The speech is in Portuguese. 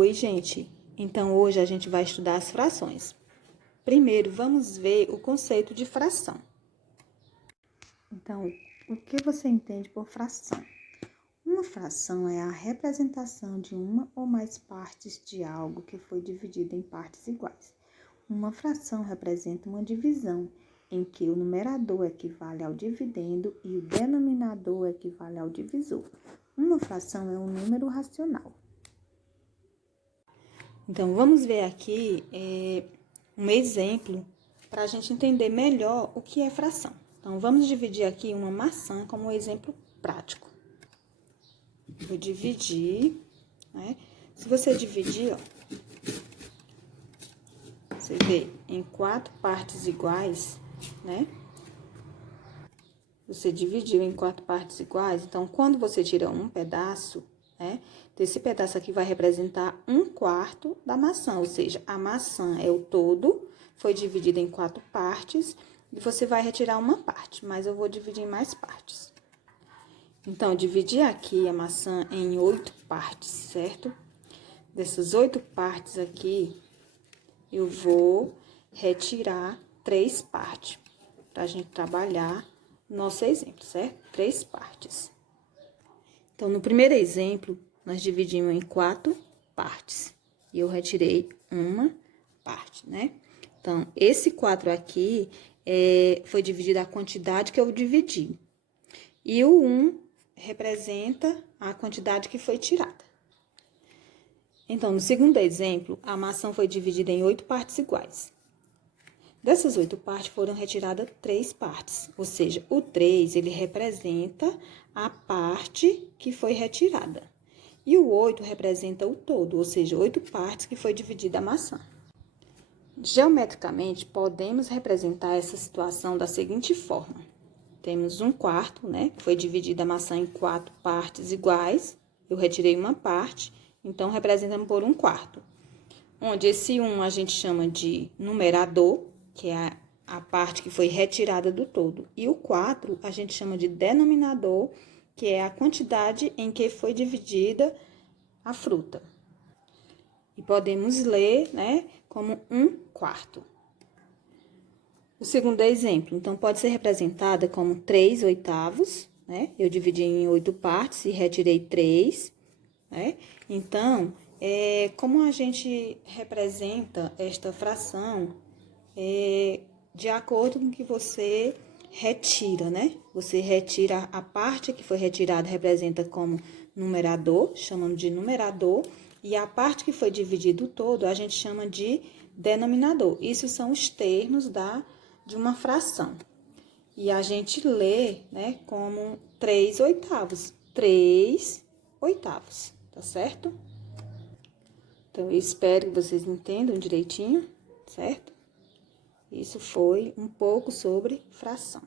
Oi, gente! Então, hoje a gente vai estudar as frações. Primeiro, vamos ver o conceito de fração. Então, o que você entende por fração? Uma fração é a representação de uma ou mais partes de algo que foi dividido em partes iguais. Uma fração representa uma divisão em que o numerador equivale ao dividendo e o denominador equivale ao divisor. Uma fração é um número racional. Então, vamos ver aqui um exemplo para a gente entender melhor o que é fração. Então, vamos dividir aqui uma maçã como um exemplo prático. Vou dividir, né? Se você dividir, ó, você vê em 4 partes iguais, né? Você dividiu em 4 partes iguais, então, quando você tira um pedaço, né? Esse pedaço aqui vai representar 1/4 da maçã, ou seja, a maçã é o todo, foi dividida em 4 partes, e você vai retirar uma parte, mas eu vou dividir em mais partes. Então, dividir aqui a maçã em 8 partes, certo? Dessas 8 partes aqui, eu vou retirar 3 partes, pra gente trabalhar nosso exemplo, certo? 3 partes. Então, no primeiro exemplo, nós dividimos em 4 partes. E eu retirei uma parte, né? Então, esse 4 aqui foi dividido a quantidade que eu dividi. E o 1 representa a quantidade que foi tirada. Então, no segundo exemplo, a maçã foi dividida em 8 partes iguais. Dessas 8 partes, foram retiradas 3 partes, ou seja, o 3, ele representa a parte que foi retirada. E o 8 representa o todo, ou seja, 8 partes que foi dividida a maçã. Geometricamente, podemos representar essa situação da seguinte forma. Temos 1/4, né, que foi dividida a maçã em 4 partes iguais, eu retirei uma parte, então, representamos por 1/4. Onde esse 1 a gente chama de numerador, que é a parte que foi retirada do todo. E o 4 a gente chama de denominador, que é a quantidade em que foi dividida a fruta. E podemos ler, né, como 1/4. O segundo exemplo, então, pode ser representada como 3/8, né? Eu dividi em 8 partes e retirei 3, né? Então, como a gente representa esta fração de acordo com o que você retira, né? Você retira a parte que foi retirada, representa como numerador, chamamos de numerador, e a parte que foi dividido todo, a gente chama de denominador. Isso são os termos de uma fração. E a gente lê, né, como 3/8. 3/8, tá certo? Então, eu espero que vocês entendam direitinho, certo? Isso foi um pouco sobre fração.